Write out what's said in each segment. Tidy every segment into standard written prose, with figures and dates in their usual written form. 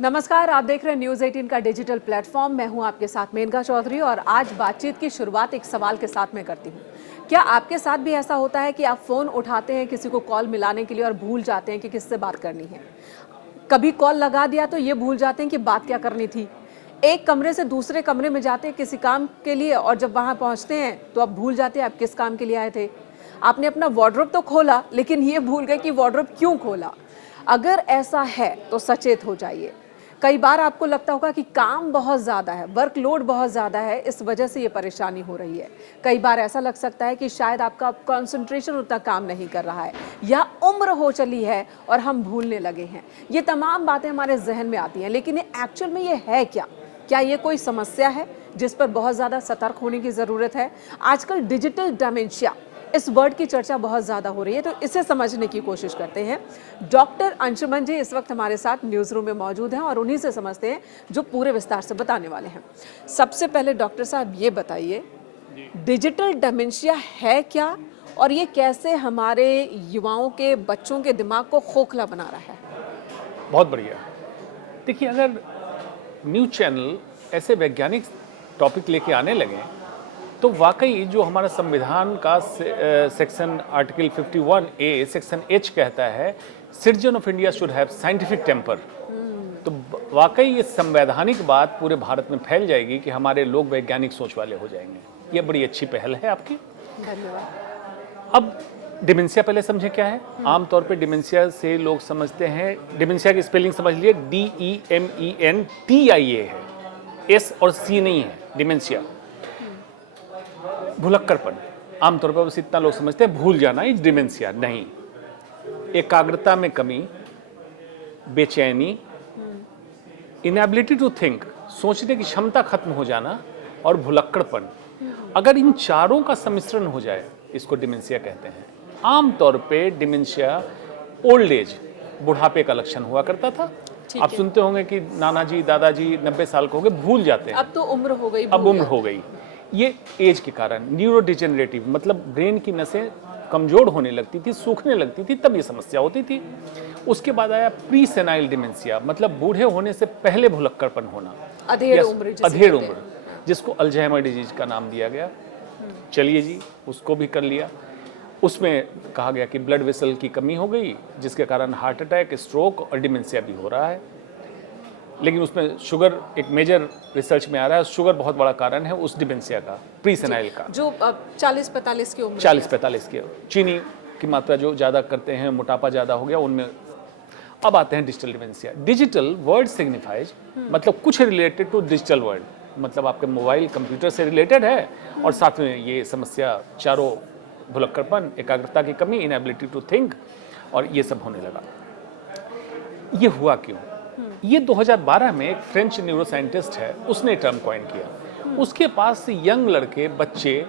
नमस्कार, आप देख रहे हैं न्यूज़ 18 का डिजिटल प्लेटफॉर्म। मैं हूं आपके साथ मेनका चौधरी और आज बातचीत की शुरुआत एक सवाल के साथ में करती हूं। क्या आपके साथ भी ऐसा होता है कि आप फ़ोन उठाते हैं किसी को कॉल मिलाने के लिए और भूल जाते हैं कि किससे बात करनी है? कभी कॉल लगा दिया तो ये भूल जाते हैं कि बात क्या करनी थी। एक कमरे से दूसरे कमरे में जाते हैं किसी काम के लिए और जब वहाँ पहुँचते हैं तो आप भूल जाते हैं आप किस काम के लिए आए थे। आपने अपना वार्डरोब तो खोला लेकिन ये भूल गए कि वार्डरोब क्यों खोला। अगर ऐसा है तो सचेत हो जाइए। कई बार आपको लगता होगा कि काम बहुत ज़्यादा है, वर्कलोड बहुत ज़्यादा है, इस वजह से ये परेशानी हो रही है। कई बार ऐसा लग सकता है कि शायद आपका कंसंट्रेशन उतना काम नहीं कर रहा है या उम्र हो चली है और हम भूलने लगे हैं। ये तमाम बातें हमारे जहन में आती हैं, लेकिन एक्चुअल में ये है क्या? क्या ये कोई समस्या है जिस पर बहुत ज़्यादा सतर्क होने की ज़रूरत है? आजकल डिजिटल डिमेंशिया इस वर्ड की चर्चा बहुत ज़्यादा हो रही है, तो इसे समझने की कोशिश करते हैं। डॉक्टर अंशुमन जी इस वक्त हमारे साथ न्यूज़ रूम में मौजूद हैं और उन्हीं से समझते हैं जो पूरे विस्तार से बताने वाले हैं। सबसे पहले डॉक्टर साहब ये बताइए, डिजिटल डिमेंशिया है क्या और ये कैसे हमारे युवाओं के, बच्चों के दिमाग को खोखला बना रहा है? बहुत बढ़िया। देखिए, अगर न्यूज़ चैनल ऐसे वैज्ञानिक टॉपिक लेके आने लगे तो वाकई जो हमारा संविधान का section article 51A section H कहता है, citizen of India should have scientific temper. तो वाकई ये संवैधानिक बात पूरे भारत में फैल जाएगी कि हमारे लोग वैज्ञानिक सोच वाले हो जाएंगे। ये बड़ी अच्छी पहल है आपकी। धन्यवाद। अब डिमेंशिया पहले समझे क्या है। आमतौर पे डिमेंशिया से लोग समझते हैं, डिमेंशिया की स्पेलिंग समझ लिए, DEMENTIA है, S और C नहीं है। डिमेंशिया भुलक्कड़पन, आमतौर पर बस इतना लोग समझते हैं, भूल जाना इज डिमेंशिया। नहीं, एकाग्रता में कमी, बेचैनी, इनएबिलिटी टू थिंक, सोचने की क्षमता खत्म हो जाना और भुलक्कड़पन, अगर इन चारों का सम्मिश्रण हो जाए इसको डिमेंशिया कहते हैं। आमतौर पे डिमेंशिया ओल्ड एज, बुढ़ापे का लक्षण हुआ करता था। आप सुनते होंगे कि नाना जी, दादाजी 90 साल के हो गए, भूल जाते हैं। अब तो उम्र हो गई, अब उम्र हो गई। ये एज के कारण न्यूरो डिजेनरेटिव, मतलब ब्रेन की नसें कमजोर होने लगती थी, सूखने लगती थी, तब ये समस्या होती थी। उसके बाद आया प्री सेनाइल डिमेंशिया, मतलब बूढ़े होने से पहले भुलक्कड़पन होना, अधेड़ उम्र, अधेड़ उम्र, जिसको अल्जाइमर डिजीज का नाम दिया गया। चलिए जी, उसको भी कर लिया। उसमें कहा गया कि ब्लड वेसल की कमी हो गई, जिसके कारण हार्ट अटैक, स्ट्रोक और डिमेंशिया भी हो रहा है। लेकिन उसमें शुगर एक मेजर रिसर्च में आ रहा है, शुगर बहुत बड़ा कारण है उस डिमेंशिया का, प्री सेनाइल का, जो 40-45 की उम्र, 40-45 के। चीनी की मात्रा जो ज़्यादा करते हैं, मोटापा ज़्यादा हो गया उनमें। अब आते हैं digital dementia. Digital word signifies, मतलब कुछ रिलेटेड टू डिजिटल वर्ल्ड, मतलब आपके मोबाइल कंप्यूटर से रिलेटेड है और साथ में ये समस्या चारों, भुलक्कड़पन, एकाग्रता की कमी, इनएबिलिटी टू थिंक, और ये सब होने लगा। ये हुआ क्यों? ये 2012 में एक फ्रेंच न्यूरोसाइंटिस्ट है, उसने टर्म कॉइन किया। उसके पास से यंग लड़के, बच्चे,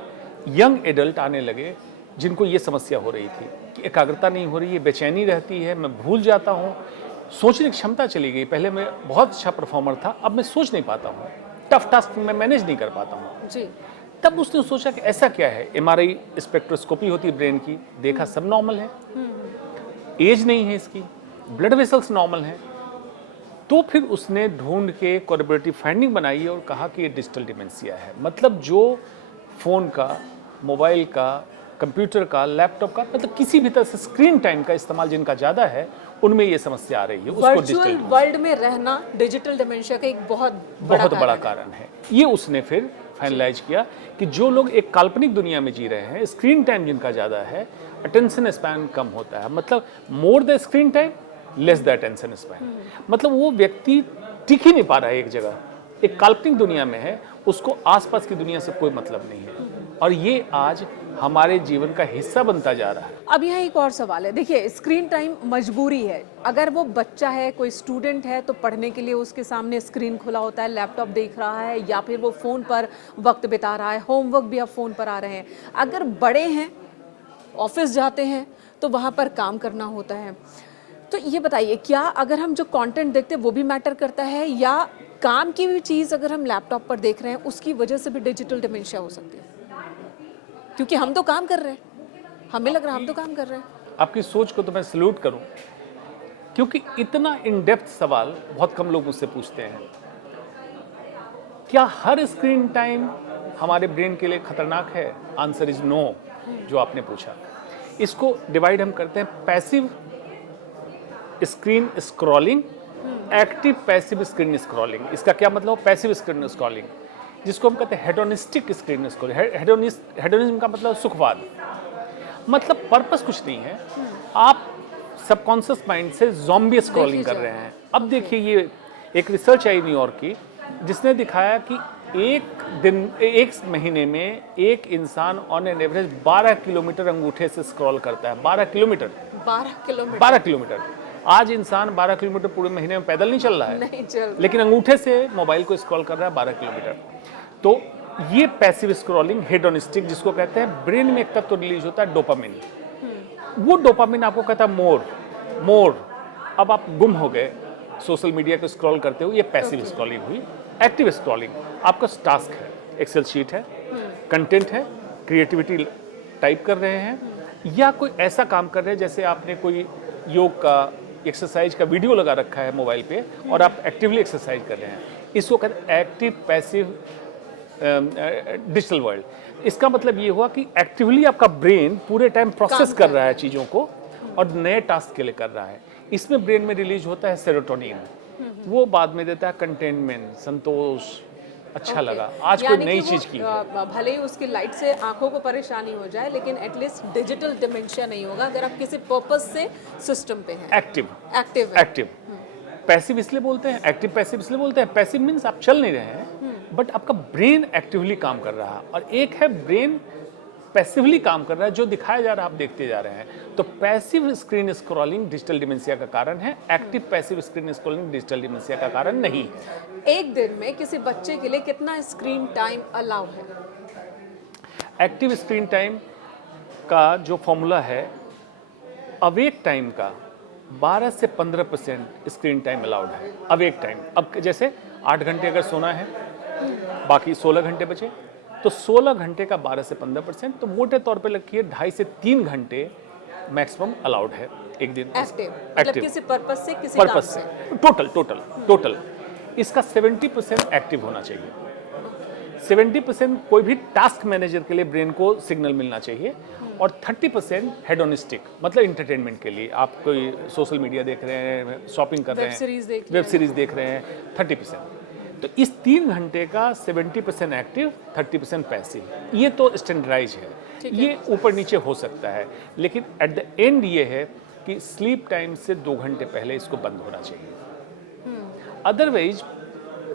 यंग एडल्ट आने लगे जिनको ये समस्या हो रही थी कि एकाग्रता नहीं हो रही है, बेचैनी रहती है, मैं भूल जाता हूँ, सोचने की क्षमता चली गई। पहले मैं बहुत अच्छा परफॉर्मर था, अब मैं सोच नहीं पाता हूँ, टफ टास्क में मैनेज नहीं कर पाता हूँ जी। तब उसने सोचा कि ऐसा क्या है। MRI स्पेक्ट्रोस्कोपी होती है ब्रेन की, देखा सब नॉर्मल है, एज नहीं है इसकी, ब्लड वेसल्स नॉर्मल हैं। तो फिर उसने ढूंढ के कोलैबोरेटिव फाइंडिंग बनाई और कहा कि ये डिजिटल डिमेंशिया है। मतलब जो फ़ोन का, मोबाइल का, कंप्यूटर का, लैपटॉप का, मतलब किसी भी तरह से स्क्रीन टाइम का इस्तेमाल जिनका ज़्यादा है, उनमें ये समस्या आ रही है। उसको वर्चुअल वर्ल्ड में रहना डिजिटल डिमेंशिया का एक बहुत बड़ा कारण है। ये उसने फिर फाइनलाइज किया कि जो लोग एक काल्पनिक दुनिया में जी रहे हैं, स्क्रीन टाइम जिनका ज़्यादा है, अटेंशन स्पैन कम होता है, मतलब more the screen time less the attention span, मतलब वो व्यक्ति टिक ही नहीं पा रहा है एक जगह, एक काल्पनिक दुनिया में है, उसको आसपास की दुनिया से कोई मतलब नहीं है, और ये आज हमारे जीवन का हिस्सा बनता जा रहा है। अब यहाँ एक और सवाल है, देखिए स्क्रीन टाइम मजबूरी है। अगर वो बच्चा है, कोई स्टूडेंट है, तो पढ़ने के लिए उसके सामने स्क्रीन खुला होता है, लैपटॉप देख रहा है या फिर वो फ़ोन पर वक्त बिता रहा है, होमवर्क भी अब फ़ोन पर आ रहे हैं। अगर बड़े हैं, ऑफिस जाते हैं, तो वहाँ पर काम करना होता है। तो ये बताइए, क्या अगर हम जो कंटेंट देखते हैं वो भी मैटर करता है, या काम की भी चीज़ अगर हम लैपटॉप पर देख रहे हैं उसकी वजह से भी डिजिटल डिमेंशिया हो सकती है? क्योंकि हम तो काम कर रहे हैं, हमें लग रहा है हम तो काम कर रहे हैं। आपकी सोच को तो मैं सल्यूट करूं क्योंकि इतना इन डेप्थ सवाल बहुत कम लोग मुझसे पूछते हैं। क्या हर स्क्रीन टाइम हमारे ब्रेन के लिए खतरनाक है? आंसर इज नो, जो आपने पूछा। इसको डिवाइड हम करते हैं passive screen scrolling, active passive screen scrolling. इसका क्या मतलब? पैसिव स्क्रीन स्क्रॉलिंग, जिसको हम कहते हैं हेडोनिस्टिक स्क्रीन स्क्रॉलिंग। हेडोनिज्म का मतलब सुखवाद, मतलब पर्पस कुछ नहीं है, आप सबकॉन्शियस माइंड से ज़ॉम्बी स्क्रॉलिंग कर रहे हैं। अब देखिए, ये एक रिसर्च आई न्यूयॉर्क की, जिसने दिखाया कि एक महीने में एक इंसान ऑन एन एवरेज 12 किलोमीटर अंगूठे से स्क्रॉल करता है। 12 किलोमीटर 12 किलोमीटर। आज इंसान 12 किलोमीटर पूरे महीने में पैदल नहीं चल रहा है, नहीं चल, लेकिन अंगूठे से मोबाइल को स्क्रॉल कर रहा है 12 किलोमीटर। तो ये पैसिव स्क्रॉलिंग हेडोनिस्टिक, जिसको कहते हैं, ब्रेन में एक तत्व रिलीज होता है डोपामिन। वो डोपामिन आपको कहता है मोर। अब आप गुम हो गए सोशल मीडिया को स्क्रॉल करते हो, ये पैसिव स्क्रॉलिंग हुई। एक्टिव स्क्रॉलिंग आपका टास्क है, एक्सेल शीट है, कंटेंट है, क्रिएटिविटी टाइप कर रहे हैं, या कोई ऐसा काम कर रहे हैं जैसे आपने कोई योग का एक्सरसाइज का वीडियो लगा रखा है मोबाइल पे और आप एक्टिवली एक्सरसाइज कर रहे हैं। इसको कहते हैं एक्टिव पैसिव डिजिटल वर्ल्ड। इसका मतलब ये हुआ कि एक्टिवली आपका ब्रेन पूरे टाइम प्रोसेस कर रहा है चीज़ों को और नए टास्क के लिए कर रहा है। इसमें ब्रेन में रिलीज होता है सेरोटोनिन, वो बाद में देता है कंटेनमेंट, संतोष, अच्छा लगा, आज कोई नई चीज की। भले ही उसकी लाइट से आंखों को परेशानी हो जाए, लेकिन एटलीस्ट डिजिटल डिमेंशिया नहीं होगा अगर आप किसी पर्पस से सिस्टम पे हैं। एक्टिव पैसिव इसलिए बोलते हैं, एक्टिव पैसिव इसलिए बोलते हैं। पैसिव मीन्स आप चल नहीं रहे हैं, बट आपका ब्रेन एक्टिवली काम कर रहा है, और एक है ब्रेन पैसिवली काम कर रहा है, जो दिखाया जा रहा है आप देखते जा रहे हैं। तो passive screen scrolling digital dementia का कारण है, active passive screen scrolling digital dementia का कारण नहीं। एक दिन में किसी बच्चे के लिए कितना स्क्रीन टाइम अलाउ है? एक्टिव स्क्रीन टाइम का जो फॉर्मूला है, अवेक टाइम का 12 से 15% स्क्रीन टाइम अलाउड है। अवेक टाइम, अब जैसे 8 घंटे अगर सोना है, बाकी 16 घंटे बचे, तो 16 घंटे का 12 से 15%, तो मोटे तौर पे रखिए 2.5 से 3 घंटे मैक्सिमम अलाउड है एक दिन। एक्टिव मतलब किसी पर्पस से, किसी पर्पस काम से टोटल इसका 70% एक्टिव होना चाहिए। 70% कोई भी टास्क मैनेजर के लिए ब्रेन को सिग्नल मिलना चाहिए, और 30% हेडोनिस्टिक, मतलब इंटरटेनमेंट के लिए। आप कोई सोशल मीडिया देख रहे हैं, शॉपिंग कर रहे हैं, वेब सीरीज देख रहे हैं, 30%। तो इस 3 घंटे का 70% एक्टिव, 30% पैसिव, ये तो स्टैंडर्डाइज है। ये ऊपर नीचे हो सकता है, लेकिन एट द एंड ये है कि स्लीप टाइम से 2 घंटे पहले इसको बंद होना चाहिए। अदरवाइज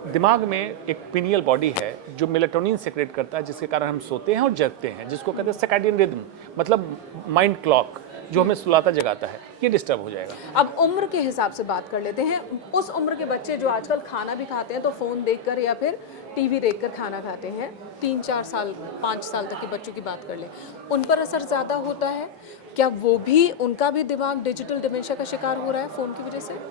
दिमाग में एक पिनियल बॉडी है जो मेलाटोनिन सेक्रेट करता है, जिसके कारण हम सोते हैं और जगते हैं, जिसको कहते हैं सर्कैडियन रिदम, मतलब माइंड क्लॉक, जो हमें सुलाता जगाता है, ये डिस्टर्ब हो जाएगा। अब उम्र के हिसाब से बात कर लेते हैं। उस उम्र के बच्चे जो आजकल खाना भी खाते हैं तो फ़ोन देखकर या फिर टीवी देखकर खाना खाते हैं, 3-4 साल 5 साल तक के बच्चों की बात कर ले, उन पर असर ज़्यादा होता है क्या? वो भी, उनका भी दिमाग डिजिटल डिमेंशिया का शिकार हो रहा है फ़ोन की वजह से?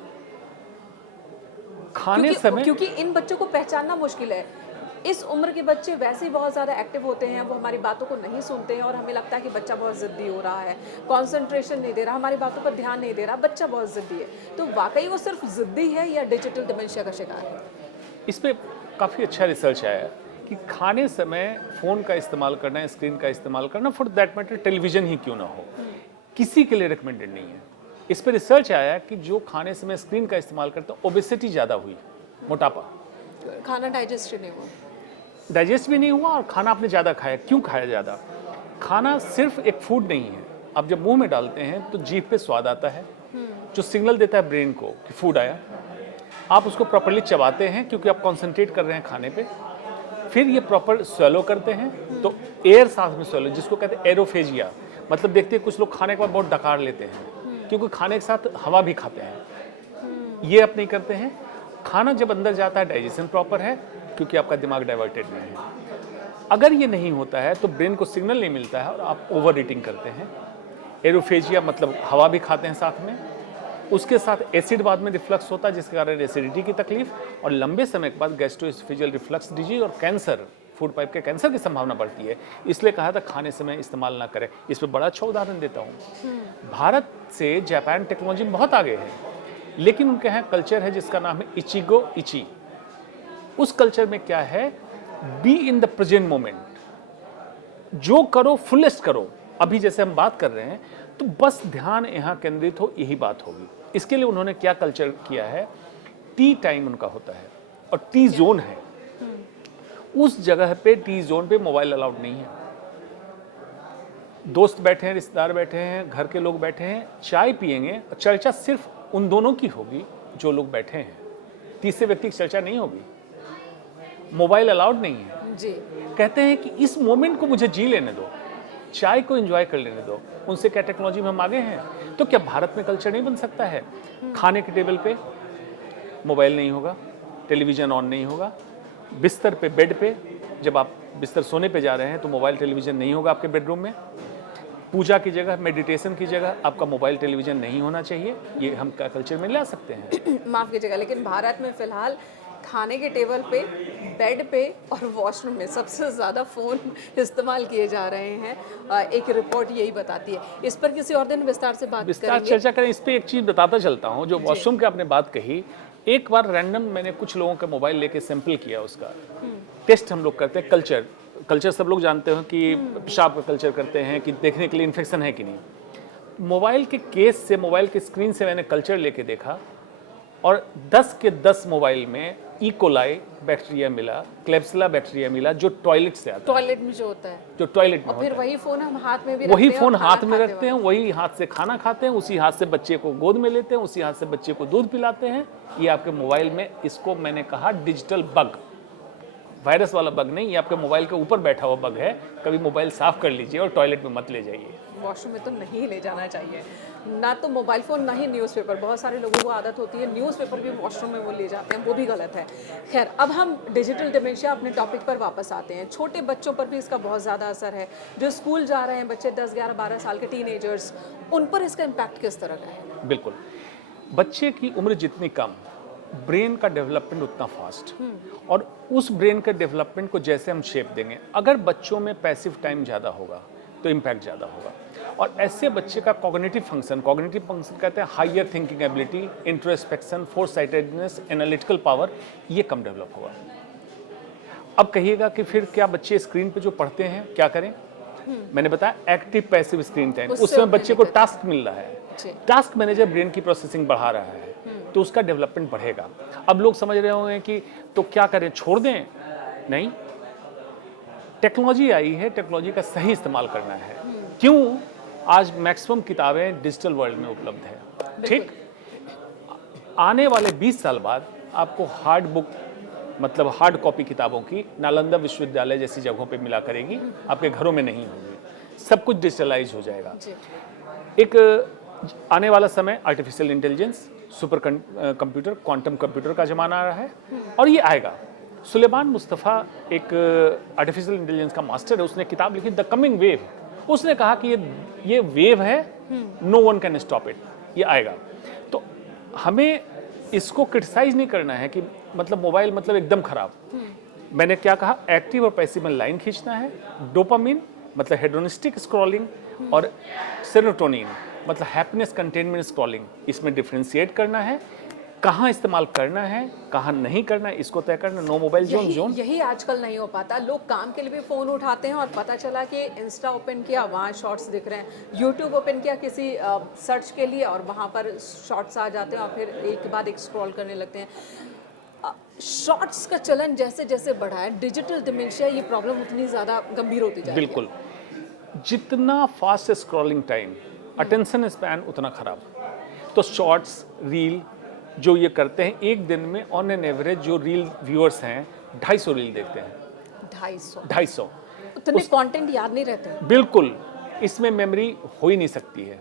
खाने समय, क्योंकि इन बच्चों को पहचानना मुश्किल है। इस उम्र के बच्चे वैसे ही बहुत ज़्यादा एक्टिव होते हैं, वो हमारी बातों को नहीं सुनते हैं और हमें लगता है कि बच्चा बहुत ज़िद्दी हो रहा है, कंसंट्रेशन नहीं दे रहा, हमारी बातों पर ध्यान नहीं दे रहा, बच्चा बहुत ज़िद्दी है। तो वाकई वो सिर्फ ज़िद्दी है या डिजिटल डिमेंशिया का शिकार है? इस पर काफ़ी अच्छा रिसर्च आया कि खाने समय फ़ोन का इस्तेमाल करना, स्क्रीन का इस्तेमाल करना, फॉर दैट मैटर टेलीविज़न ही क्यों ना हो, किसी के लिए रिकमेंडेड नहीं है। इस पर रिसर्च आया कि जो खाने समय स्क्रीन का इस्तेमाल करता है, ओबेसिटी ज़्यादा हुई, मोटापा, खाना डाइजेस्ट नहीं हुआ, डाइजेस्ट भी नहीं हुआ, और खाना आपने ज़्यादा खाया। क्यों खाया ज़्यादा? खाना सिर्फ एक फूड नहीं है, आप जब मुंह में डालते हैं तो जीभ पे स्वाद आता है, जो सिग्नल देता है ब्रेन को कि फूड आया। आप उसको प्रॉपर्ली चबाते हैं क्योंकि आप कॉन्सेंट्रेट कर रहे हैं खाने पे, फिर ये प्रॉपर स्वेलो करते हैं, तो एयर साथ में स्वेलो, जिसको कहते हैं एरोफेजिया, मतलब देखते हैं कुछ लोग खाने के बाद बहुत डकार लेते हैं क्योंकि खाने के साथ हवा भी खाते हैं, ये आप नहीं करते हैं। खाना जब अंदर जाता है, डाइजेशन प्रॉपर है क्योंकि आपका दिमाग डाइवर्टेड नहीं है। अगर ये नहीं होता है तो ब्रेन को सिग्नल नहीं मिलता है और आप ओवर ईटिंग करते हैं। एरोफेजिया मतलब हवा भी खाते हैं साथ में, उसके साथ एसिड बाद में रिफ्लक्स होता है, जिसके कारण एसिडिटी की तकलीफ, और लंबे समय के बाद गैस्ट्रोएसोफेजियल रिफ्लक्स डिजीज और कैंसर, फूड पाइप के कैंसर की संभावना बढ़ती है। इसलिए कहा था खाने समय इस्तेमाल ना करें। इस पर बड़ा अच्छा उदाहरण देता हूँ। भारत से जापान टेक्नोलॉजी में बहुत आगे है। लेकिन उनके यहाँ कल्चर है जिसका नाम है इचिगो इची। उस कल्चर में क्या है, be in the present moment, जो करो फुलेस्ट करो। अभी जैसे हम बात कर रहे हैं तो बस ध्यान यहाँ केंद्रित हो, यही बात होगी। इसके लिए उन्होंने क्या कल्चर किया है, टी टाइम उनका होता है और टी जोन है। उस जगह पे टी जोन पे मोबाइल अलाउड नहीं है। दोस्त बैठे हैं, रिश्तेदार बैठे हैं, घर के लोग बैठे हैं, चाय पिएंगे, चर्चा सिर्फ उन दोनों की होगी जो लोग बैठे हैं, तीसरे व्यक्ति की चर्चा नहीं होगी। मोबाइल अलाउड नहीं है जी। कहते हैं कि इस मोमेंट को मुझे जी लेने दो, चाय को एंजॉय कर लेने दो। उनसे क्या टेक्नोलॉजी में हम आगे हैं? तो क्या भारत में कल्चर नहीं बन सकता है? खाने के टेबल पे मोबाइल नहीं होगा, टेलीविज़न ऑन नहीं होगा, बिस्तर पे, बेड पे, जब आप बिस्तर सोने पे जा रहे हैं तो मोबाइल टेलीविज़न नहीं होगा आपके बेडरूम में। पूजा की जगह, मेडिटेशन की जगह आपका मोबाइल टेलीविज़न नहीं होना चाहिए। ये हम क्या कल्चर में ला सकते हैं? माफ़ कीजिएगा, लेकिन भारत में फ़िलहाल खाने के टेबल पे, बेड पे और वॉशरूम में सबसे ज़्यादा फ़ोन इस्तेमाल किए जा रहे हैं। एक रिपोर्ट यही बताती है। इस पर किसी और दिन विस्तार से बात करेंगे। चर्चा करें। इस पे एक चीज़ बताता चलता हूँ, जो वॉशरूम की आपने बात कही। एक बार रैंडम मैंने कुछ लोगों का मोबाइल लेके सैंपल किया, उसका टेस्ट हम लोग करते हैं। कल्चर सब लोग जानते हो कि पेशाब का कल्चर करते हैं कि देखने के लिए इन्फेक्शन है कि नहीं। मोबाइल के केस से, मोबाइल के स्क्रीन से मैंने कल्चर लेके देखा और 10 के 10 मोबाइल में इकोलाई बैक्टीरिया मिला, क्लेब्सिला बैक्टीरिया मिला, जो टॉयलेट से आता है। टॉयलेट में जो होता है, जो टॉयलेट में और फिर होता है। वही फ़ोन हम हाथ में भी वही रखते हैं फ़ोन और हाथ खाना में खाते रखते हैं, वही हाथ से खाना खाते हैं, उसी हाथ से बच्चे को गोद में लेते हैं, उसी हाथ से बच्चे को दूध पिलाते हैं। ये आपके मोबाइल में, इसको मैंने कहा डिजिटल बग, वायरस वाला बग नहीं, ये आपके मोबाइल के ऊपर बैठा हुआ बग है। कभी मोबाइल साफ कर लीजिए और टॉयलेट में मत ले जाइए। वॉशरूम में तो नहीं ले जाना चाहिए, ना तो मोबाइल फ़ोन ना ही न्यूज़पेपर। बहुत सारे लोगों को आदत होती है न्यूज़पेपर भी वॉशरूम में वो ले जाते हैं, वो भी गलत है। खैर, अब हम डिजिटल डिमेंशिया अपने टॉपिक पर वापस आते हैं। छोटे बच्चों पर भी इसका बहुत ज़्यादा असर है। जो स्कूल जा रहे हैं बच्चे, 10, 11, 12 साल के टीनेजर्स, उन पर इसका इम्पैक्ट किस तरह का है? बिल्कुल, बच्चे की उम्र जितनी कम, ब्रेन का डेवलपमेंट उतना फास्ट, और उस ब्रेन के डेवलपमेंट को जैसे हम शेप देंगे, अगर बच्चों में पैसिव टाइम ज़्यादा होगा तो इम्पैक्ट ज़्यादा होगा। और ऐसे बच्चे का कॉग्निटिव फंक्शन कहते हैं higher thinking ability, introspection, foresightedness, analytical power, ये कम डेवलप होगा। अब कहिएगा कि फिर क्या बच्चे स्क्रीन पे जो पढ़ते हैं क्या करें? मैंने बताया एक्टिव पैसिव स्क्रीन टाइम, उसमें बच्चे को टास्क मिल रहा है, टास्क मैनेजर ब्रेन की प्रोसेसिंग बढ़ा रहा है, तो उसका डेवलपमेंट बढ़ेगा। अब लोग समझ रहे होंगे कि तो क्या करें, छोड़ दें? नहीं, टेक्नोलॉजी आई है, टेक्नोलॉजी का सही इस्तेमाल करना है। क्यों? आज मैक्सिमम किताबें डिजिटल वर्ल्ड में उपलब्ध है, ठीक? आने वाले 20 साल बाद आपको हार्ड बुक, मतलब हार्ड कॉपी किताबों की नालंदा विश्वविद्यालय जैसी जगहों पे मिला करेगी, आपके घरों में नहीं होगी। सब कुछ डिजिटलाइज हो जाएगा। एक आने वाला समय artificial intelligence, super computer, quantum computer का ज़माना आ रहा है, और ये आएगा। सुलेमान मुस्तफ़ा एक आर्टिफिशियल इंटेलिजेंस का मास्टर है, उसने किताब लिखी द कमिंग वेव। उसने कहा कि ये वेव है, no one can stop it, ये आएगा। तो हमें इसको क्रिटिसाइज नहीं करना है कि मतलब मोबाइल मतलब एकदम खराब। मैंने क्या कहा, एक्टिव और पैसिव में लाइन खींचना है। डोपामिन मतलब हेडोनिस्टिक स्क्रॉलिंग, और सेरोटोनिन मतलब हैप्पीनेस कंटेनमेंट स्क्रॉलिंग, इसमें डिफ्रेंशिएट करना है। कहाँ इस्तेमाल करना है, कहाँ नहीं करना है, इसको तय करना। No mobile zone. यही आजकल नहीं हो पाता। लोग काम के लिए भी फ़ोन उठाते हैं और पता चला कि इंस्टा ओपन किया, वहाँ शॉर्ट्स दिख रहे हैं, यूट्यूब ओपन किया किसी सर्च के लिए और वहाँ पर शॉर्ट्स आ जाते हैं और फिर एक के बाद एक स्क्रॉल करने लगते हैं। शॉर्ट्स का चलन जैसे जैसे बढ़ा है, डिजिटल डिमेंशिया, ये प्रॉब्लम उतनी ज़्यादा गंभीर होती जा रही है। बिल्कुल, जितना fast scrolling time, attention span उतना खराब। तो शॉर्ट्स, रील जो ये करते हैं, एक दिन में ऑन एन एवरेज जो रील व्यूअर्स हैं 250 रील देखते हैं। 250 उतने कंटेंट याद नहीं रहते। बिल्कुल, इसमें मेमोरी हो ही नहीं सकती है।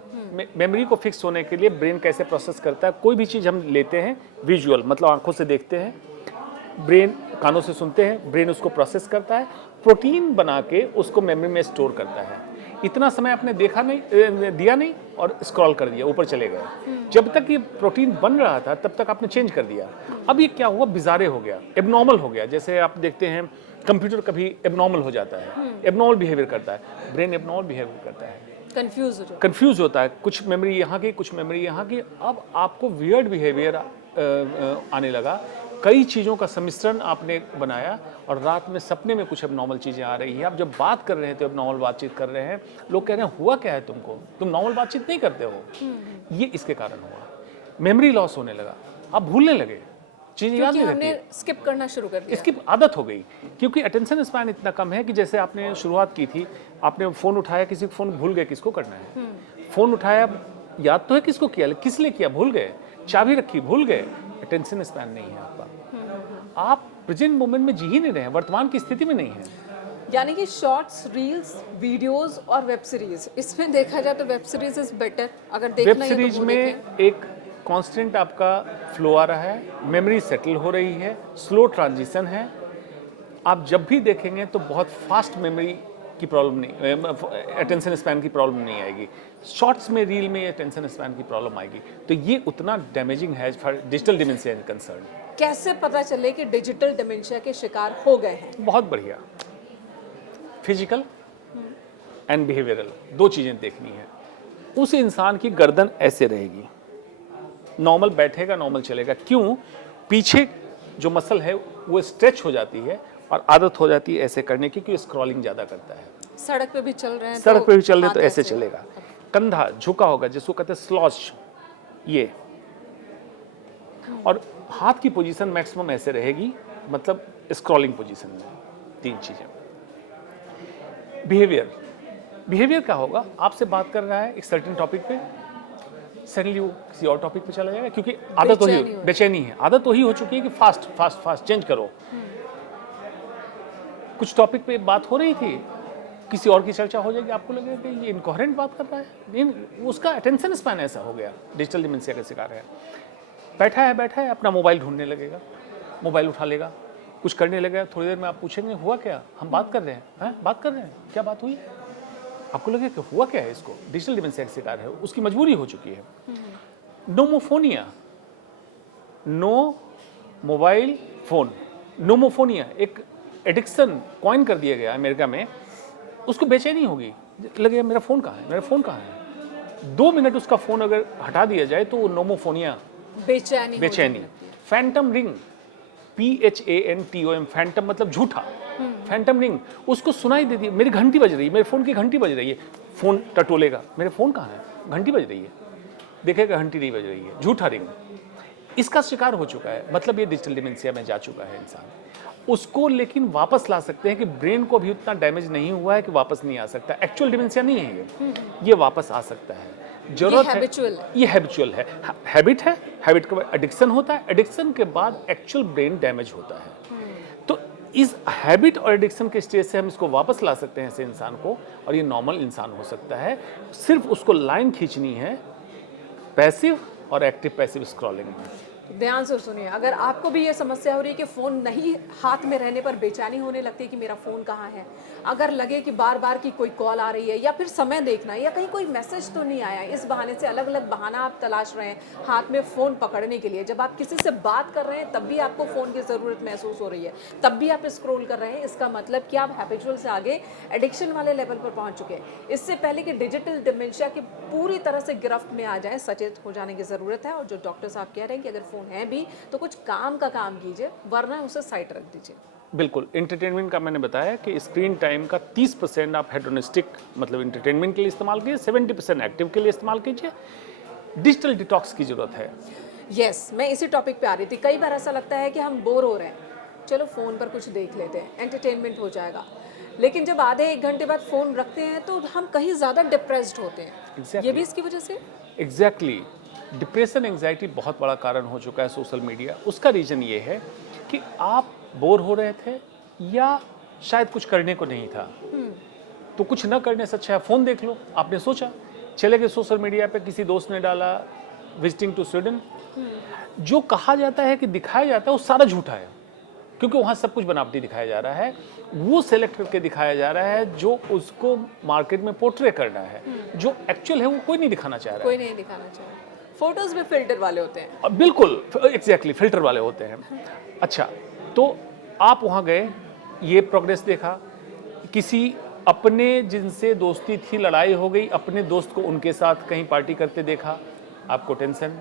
मेमोरी को फिक्स होने के लिए ब्रेन कैसे प्रोसेस करता है, कोई भी चीज़ हम लेते हैं विजुअल, मतलब आंखों से देखते हैं, ब्रेन कानों से सुनते हैं, ब्रेन उसको प्रोसेस करता है, प्रोटीन बना के उसको मेमोरी में स्टोर करता है। इतना समय आपने देखा नहीं, दिया नहीं और स्क्रॉल कर दिया, ऊपर चले गए। जब तक ये प्रोटीन बन रहा था तब तक आपने चेंज कर दिया। अब ये क्या हुआ, बिजारे हो गया, एबनॉर्मल हो गया। जैसे आप देखते हैं कंप्यूटर कभी एबनॉर्मल हो जाता है, एबनॉर्मल बिहेवियर करता है, ब्रेन एबनॉर्मल बिहेवियर करता है। कंफ्यूज होता है, कुछ मेमोरी यहाँ की, कुछ मेमोरी यहाँ की। अब आपको वियर्ड बिहेवियर आने लगा, कई चीज़ों का सम्मिश्रण आपने बनाया और रात में सपने में कुछ अब नॉर्मल चीज़ें आ रही हैं। आप जब बात कर रहे थे, अब नॉर्मल बातचीत कर रहे हैं, लोग कह रहे हैं हुआ क्या है तुमको, तुम नॉर्मल बातचीत नहीं करते हो। ये इसके कारण हुआ, मेमोरी लॉस होने लगा, आप भूलने लगे, चीज़ें याद नहीं रहती, हमने स्किप करना शुरू कर दिया। इसकी आदत हो गई। क्योंकि अटेंशन स्पैन इतना कम है कि जैसे आपने शुरुआत की थी, आपने फ़ोन उठाया, किसी को फ़ोन भूल गए, किसको करना है, फ़ोन उठाया, याद तो है किसको किया, किस लिए किया, भूल गए, चाबी रखी, भूल गए। अटेंशन स्पैन नहीं है आपका, आप प्रेजेंट मोमेंट में जी ही नहीं रहे हैं, वर्तमान की स्थिति में नहीं है। यानी कि शॉर्ट्स, रील्स, वीडियोस और वेब सीरीज, इसमें देखा जाए तो वेब सीरीज इज बेटर। अगर देखना वेब ही है सीरीज तो वो में देखें। एक कांस्टेंट आपका फ्लो आ रहा है, मेमोरी सेटल हो रही है, स्लो ट्रांजिशन है। आप जब भी देखेंगे तो बहुत फास्ट मेमोरी की प्रॉब्लम नहीं, अटेंशन स्पैन की प्रॉब्लम नहीं आएगी। शॉर्ट्स में, रील में अटेंशन स्पैन की प्रॉब्लम आएगी। तो ये उतना डैमेजिंग है for digital dementia is concern. कैसे पता चले कि डिजिटल डिमेंशिया के शिकार हो गए हैं? बहुत बढ़िया, फिजिकल एंड बिहेवियरल, दो चीज़ें देखनी है। उस इंसान की गर्दन ऐसे रहेगी, नॉर्मल बैठेगा, नॉर्मल चलेगा। क्यों? पीछे जो मसल है वो स्ट्रेच हो जाती है और आदत हो जाती है ऐसे करने की, क्योंकि स्क्रॉलिंग ज़्यादा करता है। सड़क पे भी चल रहे हैं, सड़क पे भी चल रहे हैं तो हाथ ऐसे चलेगा, कंधा झुका होगा, जिसको कहते हैं स्लॉच, ये। और हाथ की पोजीशन मैक्सिमम ऐसे रहेगी, मतलब स्क्रॉलिंग पोजीशन में। तीन चीज़ें। बिहेवियर क्या होगा? आपसे बात कर रहा है एक सर्टेन टॉपिक पे, सडनली वो किसी और टॉपिक पे चला जाएगा, क्योंकि आदत वही, बेचैनी है, आदत वही हो चुकी है कि फास्ट चेंज करो। कुछ टॉपिक पे बात हो रही थी, किसी और की चर्चा हो जाएगी, आपको लगेगा कि ये इनकोहेरेंट बात कर रहा है, नहीं, उसका अटेंशन स्पैन ऐसा हो गया, डिजिटल डिमेंशिया का शिकार है। बैठा है अपना मोबाइल ढूंढने लगेगा, मोबाइल उठा लेगा, कुछ करने लगेगा। थोड़ी देर में आप पूछेंगे हुआ क्या, हम बात कर रहे हैं, बात कर रहे हैं, क्या बात हुई? आपको लगेगा कि हुआ क्या है इसको, डिजिटल डिमेंशिया का शिकार है, उसकी मजबूरी हो चुकी है। नोमोफोनिया, नो मोबाइल फोन, नोमोफोनिया एक एडिक्शन कॉइन कर दिया गया अमेरिका में। उसको बेचैनी होगी, लगेगा मेरा फ़ोन कहाँ है, मेरा फ़ोन कहाँ है। 2 मिनट उसका फ़ोन अगर हटा दिया जाए तो वो नोमोफोनिया, बेचैनी। फैंटम रिंग, PHANTOM, फैंटम मतलब झूठा, फैंटम रिंग, उसको सुनाई देती है, मेरी घंटी बज रही है, मेरे फ़ोन की घंटी बज रही है, फ़ोन टटोलेगा, मेरे फ़ोन कहाँ है, घंटी बज रही है, देखेगा घंटी नहीं बज रही है, झूठा रिंग। इसका शिकार हो चुका है, मतलब ये डिजिटल डिमेंशिया में जा चुका है इंसान। उसको लेकिन वापस ला सकते हैं कि ब्रेन को भी उतना डैमेज नहीं हुआ है कि वापस नहीं आ सकता। एक्चुअल डिमेंशिया नहीं है ये वापस आ सकता है। जरूरत है, ये हैबिचुअल है, हैबिट है, हैबिट के बाद एडिक्शन होता है, एडिक्शन के बाद एक्चुअल ब्रेन डैमेज होता है। तो इस हैबिट और एडिक्शन के स्टेज से हम इसको वापस ला सकते हैं ऐसे इंसान को, और ये नॉर्मल इंसान हो सकता है। सिर्फ उसको लाइन खींचनी है पैसिव और एक्टिव पैसिव स्क्रॉलिंग में। ध्यान से सुनिए, अगर आपको भी ये समस्या हो रही है कि फ़ोन नहीं हाथ में रहने पर बेचैनी होने लगती है कि मेरा फ़ोन कहाँ है, अगर लगे कि बार बार की कोई कॉल आ रही है या फिर समय देखना है या कहीं कोई मैसेज तो नहीं आया, इस बहाने से अलग अलग बहाना आप तलाश रहे हैं हाथ में फ़ोन पकड़ने के लिए, जब आप किसी से बात कर रहे हैं तब भी आपको फ़ोन की ज़रूरत महसूस हो रही है, तब भी आप स्क्रॉल कर रहे हैं, इसका मतलब कि आप हैबिचुअल से आगे एडिक्शन वाले लेवल पर पहुँच चुके हैं। इससे पहले कि डिजिटल डिमेंशिया की पूरी तरह से गिरफ्त में आ जाए, सचेत हो जाने की ज़रूरत है। और जो डॉक्टर साहब कह रहे हैं कि अगर फ़ोन है भी तो कुछ काम का काम कीजिए, वरना उसे साइड रख दीजिए। बिल्कुल, एंटरटेनमेंट का मैंने बताया कि स्क्रीन टाइम का 30% आप हेडोनिस्टिक मतलब एंटरटेनमेंट के लिए इस्तेमाल कीजिए, 70% एक्टिव के लिए इस्तेमाल कीजिए। डिजिटल डिटॉक्स की जरूरत है। यस, मैं इसी टॉपिक पे आ रही थी। कई बार ऐसा लगता है कि हम बोर हो रहे हैं, चलो फ़ोन पर कुछ देख लेते हैं, एंटरटेनमेंट हो जाएगा, लेकिन जब आधे 1 घंटे बाद फ़ोन रखते हैं तो हम कहीं ज़्यादा डिप्रेस्ड होते हैं। ये भी इसकी वजह से? एग्जैक्टली, डिप्रेशन एंग्जाइटी बहुत बड़ा कारण हो चुका है सोशल मीडिया। उसका रीज़न ये है कि आप बोर हो रहे थे या शायद कुछ करने को नहीं था, तो कुछ न करने से अच्छा है फ़ोन देख लो। आपने सोचा, चले गए सोशल मीडिया पे, किसी दोस्त ने डाला विजिटिंग टू स्वीडन, जो कहा जाता है कि दिखाया जाता है वो सारा झूठा है, क्योंकि वहाँ सब कुछ बनावटी दिखाया जा रहा है। वो सेलेक्ट करके दिखाया जा रहा है जो उसको मार्केट में पोर्ट्रे करना है, जो एक्चुअल है वो कोई नहीं दिखाना चाह रहा है। कोई नहीं दिखाना चाह रहा। फोटोज में फिल्टर वाले होते हैं। बिल्कुल, एग्जैक्टली, फिल्टर वाले होते हैं। अच्छा, तो आप वहाँ गए, ये प्रोग्रेस देखा, किसी अपने जिनसे दोस्ती थी लड़ाई हो गई, अपने दोस्त को उनके साथ कहीं पार्टी करते देखा, आपको टेंशन।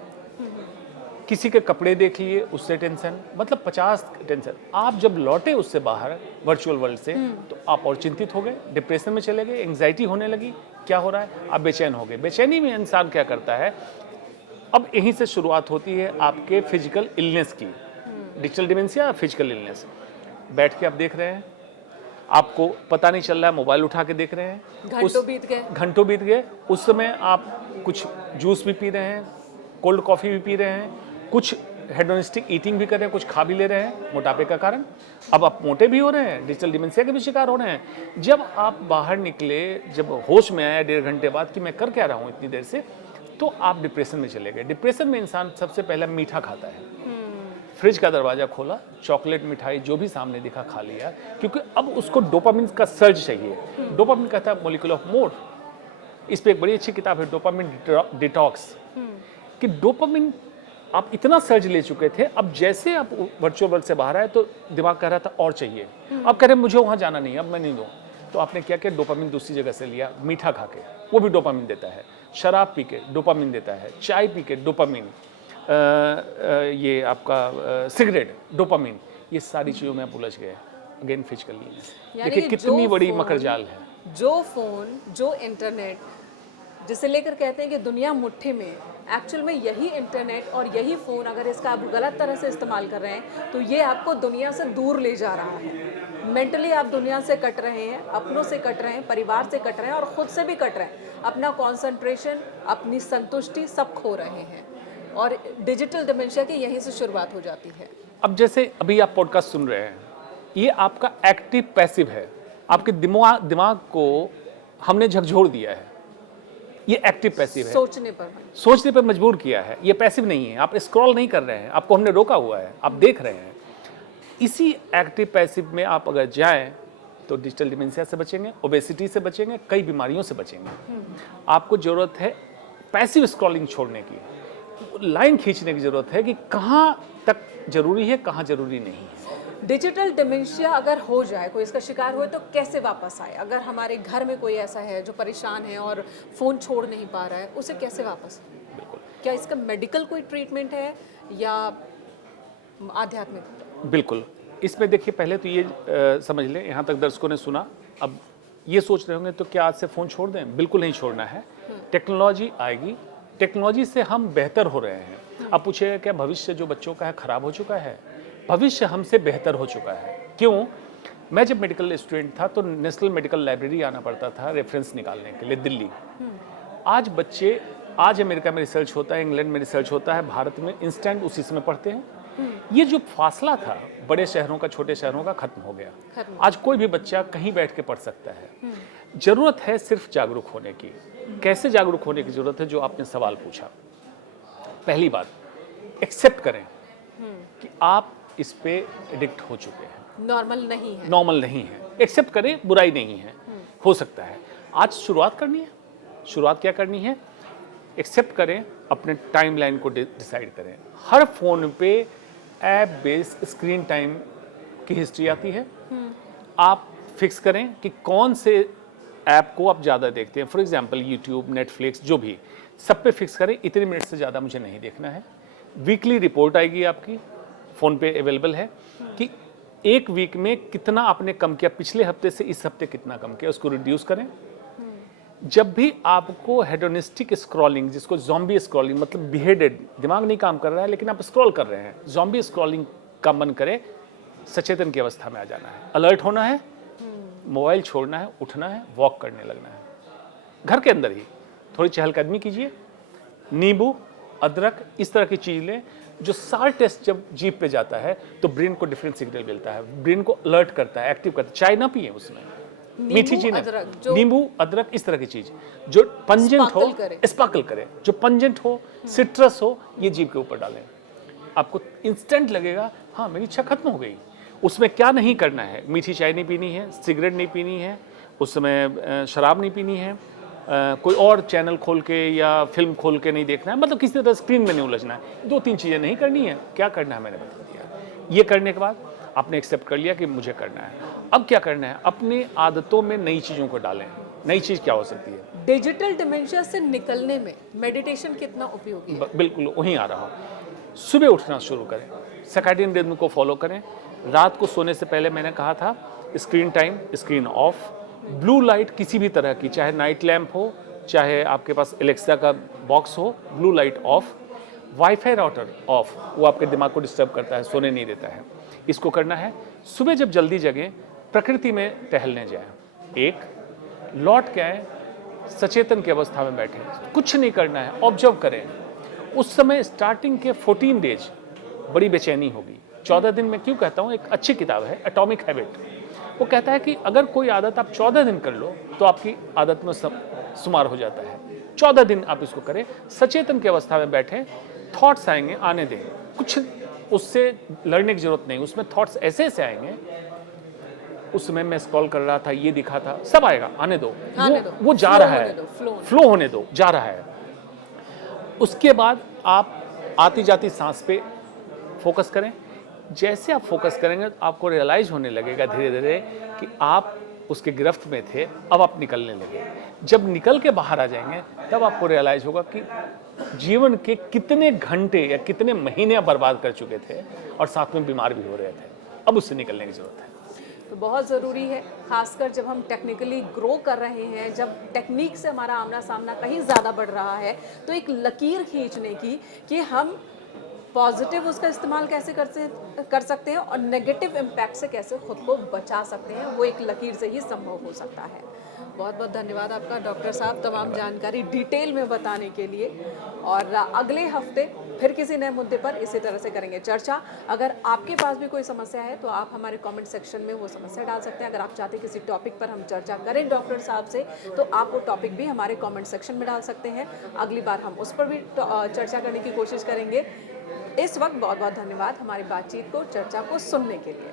किसी के कपड़े देख लिए, उससे टेंशन। मतलब 50 टेंशन। आप जब लौटे उससे बाहर वर्चुअल वर्ल्ड से, तो आप और चिंतित हो गए, डिप्रेशन में चले गए, एंग्जाइटी होने लगी, क्या हो रहा है, आप बेचैन हो गए। बेचैनी में इंसान क्या करता है, अब यहीं से शुरुआत होती है आपके फिजिकल इलनेस की। Digital dementia, physical illness. बैठ के आप देख रहे हैं, आपको पता नहीं चल रहा है, मोबाइल उठा के देख रहे हैं, घंटों बीत गए। उस समय आप कुछ जूस भी पी रहे हैं, कोल्ड कॉफ़ी भी पी रहे हैं, कुछ हेडोनिस्टिक ईटिंग भी कर रहे हैं, कुछ खा भी ले रहे हैं मोटापे का कारण। अब आप मोटे भी हो रहे हैं, डिजिटल डिमेंशिया के भी शिकार हो रहे हैं। जब आप बाहर निकले, जब होश में आया 1.5 घंटे बाद कि मैं कर क्या रहा हूँ इतनी देर से, तो आप डिप्रेशन में चले गए। डिप्रेशन में इंसान सबसे पहले मीठा खाता है। फ्रिज का दरवाजा खोला, चॉकलेट मिठाई जो भी सामने दिखा खा लिया, क्योंकि अब उसको डोपामिन का सर्ज चाहिए। डोपामिन कहता है मॉलिक्यूल ऑफ मूड। इस पे एक बड़ी अच्छी किताब है, डोपामिन डिटॉक्स, कि डोपामिन आप इतना सर्ज ले चुके थे, अब जैसे आप वर्चुअल वर्ल्ड से बाहर आए तो दिमाग कह रहा था और चाहिए। अब कह रहे मुझे वहाँ जाना नहीं, अब मैं नहीं दूँ। तो आपने क्या किया, डोपामिन दूसरी जगह से लिया, मीठा खा के, वो भी डोपामिन देता है। शराब पी के डोपामिन देता है, चाय पी के डोपामिन, ये आपका सिगरेट डोपामिन, ये सारी चीज़ों में आप उलझ गए। Again physical illness. देखिए कितनी बड़ी मकरजाल है। जो फोन, जो इंटरनेट, जिसे लेकर कहते हैं कि दुनिया मुट्ठी में, एक्चुअल में यही इंटरनेट और यही फ़ोन, अगर इसका आप गलत तरह से इस्तेमाल कर रहे हैं तो ये आपको दुनिया से दूर ले जा रहा है। मेंटली आप दुनिया से कट रहे हैं, अपनों से कट रहे हैं, परिवार से कट रहे हैं और ख़ुद से भी कट रहे हैं। अपना कॉन्सेंट्रेशन, अपनी संतुष्टि सब खो रहे हैं और डिजिटल डिमेंशिया की यहीं से शुरुआत हो जाती है। अब जैसे अभी आप पॉडकास्ट सुन रहे हैं, ये आपका एक्टिव पैसिव है। आपके दिमाग को हमने झकझोर दिया है, ये एक्टिव पैसिव है। सोचने पर मजबूर किया है, ये पैसिव नहीं है। आप स्क्रॉल नहीं कर रहे हैं, आपको हमने रोका हुआ है, आप देख रहे हैं। इसी एक्टिव पैसिव में आप अगर जाएं तो डिजिटल डिमेंशिया से बचेंगे, ओबेसिटी से बचेंगे, कई बीमारियों से बचेंगे। आपको जरूरत है पैसिव स्क्रॉलिंग छोड़ने की, लाइन खींचने की जरूरत है कि कहाँ तक जरूरी है, कहाँ जरूरी नहीं है। डिजिटल डिमेंशिया अगर हो जाए, कोई इसका शिकार हुए, तो कैसे वापस आए? अगर हमारे घर में कोई ऐसा है जो परेशान है और फ़ोन छोड़ नहीं पा रहा है, उसे कैसे वापस? बिल्कुल। क्या इसका मेडिकल कोई ट्रीटमेंट है या आध्यात्मिक? बिल्कुल। इसमें देखिए, पहले तो ये समझ लें, यहाँ तक दर्शकों ने सुना, अब ये सोच रहे होंगे तो क्या आज से फ़ोन छोड़ दें? बिल्कुल नहीं छोड़ना है। टेक्नोलॉजी आएगी, टेक्नोलॉजी से हम बेहतर हो रहे हैं। अब पूछिएगा क्या भविष्य जो बच्चों का है खराब हो चुका है? भविष्य हमसे बेहतर हो चुका है। क्यों? मैं जब मेडिकल स्टूडेंट था तो नेशनल मेडिकल लाइब्रेरी आना पड़ता था रेफरेंस निकालने के लिए, दिल्ली। आज बच्चे, आज अमेरिका में रिसर्च होता है, इंग्लैंड में रिसर्च होता है, भारत में इंस्टेंट उसी समय पढ़ते हैं। ये जो फासला था बड़े शहरों का छोटे शहरों का, खत्म हो गया। आज कोई भी बच्चा कहीं बैठ के पढ़ सकता है। जरूरत है सिर्फ जागरूक होने की। कैसे जागरूक होने की जरूरत है, जो आपने सवाल पूछा। पहली बात, एक्सेप्ट करें कि आप इस पे एडिक्ट हो चुके हैं, नॉर्मल नहीं है। एक्सेप्ट करें, बुराई नहीं है, हो सकता है। आज शुरुआत करनी है। शुरुआत क्या करनी है? एक्सेप्ट करें, अपने टाइमलाइन को डिसाइड करें। हर फोन पे ऐप बेस्ड स्क्रीन टाइम की हिस्ट्री आती है। आप फिक्स करें कि कौन से ऐप को आप ज़्यादा देखते हैं। फॉर एग्जांपल यूट्यूब, नेटफ्लिक्स, जो भी, सब पे फिक्स करें इतने मिनट से ज़्यादा मुझे नहीं देखना है। वीकली रिपोर्ट आएगी आपकी, फ़ोन पे अवेलेबल है, कि एक वीक में कितना आपने कम किया, पिछले हफ्ते से इस हफ्ते कितना कम किया, उसको रिड्यूस करें। जब भी आपको हेडोनिस्टिक स्क्रॉलिंग, जिसको ज़ॉम्बी स्क्रॉलिंग, मतलब बिहेडेड, दिमाग नहीं काम कर रहा है लेकिन आप स्क्रॉल कर रहे हैं, ज़ॉम्बी स्क्रॉलिंग का मन करे, सचेतन की अवस्था में आ जाना है, अलर्ट होना है, मोबाइल छोड़ना है, उठना है, वॉक करने लगना है। घर के अंदर ही थोड़ी चहलकदमी कीजिए, नींबू, अदरक, इस तरह की चीज़ लें। जो साल्ट टेस्ट जब जीभ पे जाता है तो ब्रेन को डिफरेंट सिग्नल मिलता है, ब्रेन को अलर्ट करता है, एक्टिव करता है। चाय ना पिए उसमें, मीठी चीज, नींबू, अदरक, इस तरह की चीज जो पंजेंट हो, स्पार्कल करे, जो पंजेंट हो, सिट्रस हो, ये जीभ के ऊपर डालें। आपको इंस्टेंट लगेगा, हाँ मेरी इच्छा खत्म हो गई। उसमें क्या नहीं करना है, मीठी चाय नहीं पीनी है, सिगरेट नहीं पीनी है, उस समय शराब नहीं पीनी है, कोई और चैनल खोल के या फिल्म खोल के नहीं देखना है, मतलब किसी तरह स्क्रीन में नहीं उलझना है। 2-3 चीज़ें नहीं करनी है। क्या करना है मैंने बता दिया। ये करने के बाद आपने एक्सेप्ट कर लिया कि मुझे करना है। अब क्या करना है, अपनी आदतों में नई चीज़ों को डालें। नई चीज़ क्या हो सकती है? डिजिटल डिमेंशिया से निकलने में मेडिटेशन कितना उपयोगी है? बिल्कुल वहीं आ रहा हूँ। सुबह उठना शुरू करें, सर्कैडियन रिदम को फॉलो करें। रात को सोने से पहले मैंने कहा था screen time, screen of, blue light किसी भी तरह की, चाहे नाइट लैम्प हो, चाहे आपके पास एलेक्सा का बॉक्स हो, blue light of, wifi router of, वो आपके दिमाग को डिस्टर्ब करता है, सोने नहीं देता है। इसको करना है। सुबह जब जल्दी जगें, प्रकृति में टहलने जाएं, एक लौट के आए, सचेतन की अवस्था में बैठे, कुछ नहीं करना है, ऑब्जर्व करें। उस समय स्टार्टिंग के 14 डेज बड़ी बेचैनी होगी। 14 दिन में क्यों कहता हूँ, एक अच्छी किताब है एटॉमिक हैबिट, वो कहता है कि अगर कोई आदत आप 14 दिन कर लो तो आपकी आदत में शुमार हो जाता है। 14 दिन आप इसको करें, सचेतन की अवस्था में बैठे, थॉट्स आएंगे, आने दें, कुछ उससे लड़ने की जरूरत नहीं, उसमें थॉट्स ऐसे ऐसे आएंगे। उस समय मैं स्क्रॉल कर रहा था, ये दिखा था, सब आएगा, आने दो, वो जा रहा है, फ्लो होने दो, जा रहा है। उसके बाद आप आती जाती सांस पे फोकस करें। जैसे आप फोकस करेंगे तो आपको रियलाइज होने लगेगा धीरे धीरे कि आप उसके गिरफ्त में थे, अब आप निकलने लगे। जब निकल के बाहर आ जाएंगे तब आपको रियलाइज होगा कि जीवन के कितने घंटे या कितने महीने आप बर्बाद कर चुके थे और साथ में बीमार भी हो रहे थे। अब उससे निकलने की जरूरत है। तो बहुत ज़रूरी है, खासकर जब हम टेक्निकली ग्रो कर रहे हैं, जब टेक्निक से हमारा आमना सामना कहीं ज़्यादा बढ़ रहा है, तो एक लकीर खींचने की कि हम पॉजिटिव उसका इस्तेमाल कैसे कर सकते हैं और नेगेटिव इम्पैक्ट से कैसे खुद को बचा सकते हैं, वो एक लकीर से ही संभव हो सकता है। बहुत बहुत धन्यवाद आपका डॉक्टर साहब, तमाम जानकारी डिटेल में बताने के लिए। और अगले हफ्ते फिर किसी नए मुद्दे पर इसी तरह से करेंगे चर्चा। अगर आपके पास भी कोई समस्या है तो आप हमारे कमेंट सेक्शन में वो समस्या डाल सकते हैं। अगर आप चाहते हैं किसी टॉपिक पर हम चर्चा करें डॉक्टर साहब से, तो आप वो टॉपिक भी हमारे कमेंट सेक्शन में डाल सकते हैं। अगली बार हम उस पर भी चर्चा करने की कोशिश करेंगे। इस वक्त बहुत बहुत धन्यवाद हमारी बातचीत को, चर्चा को सुनने के लिए।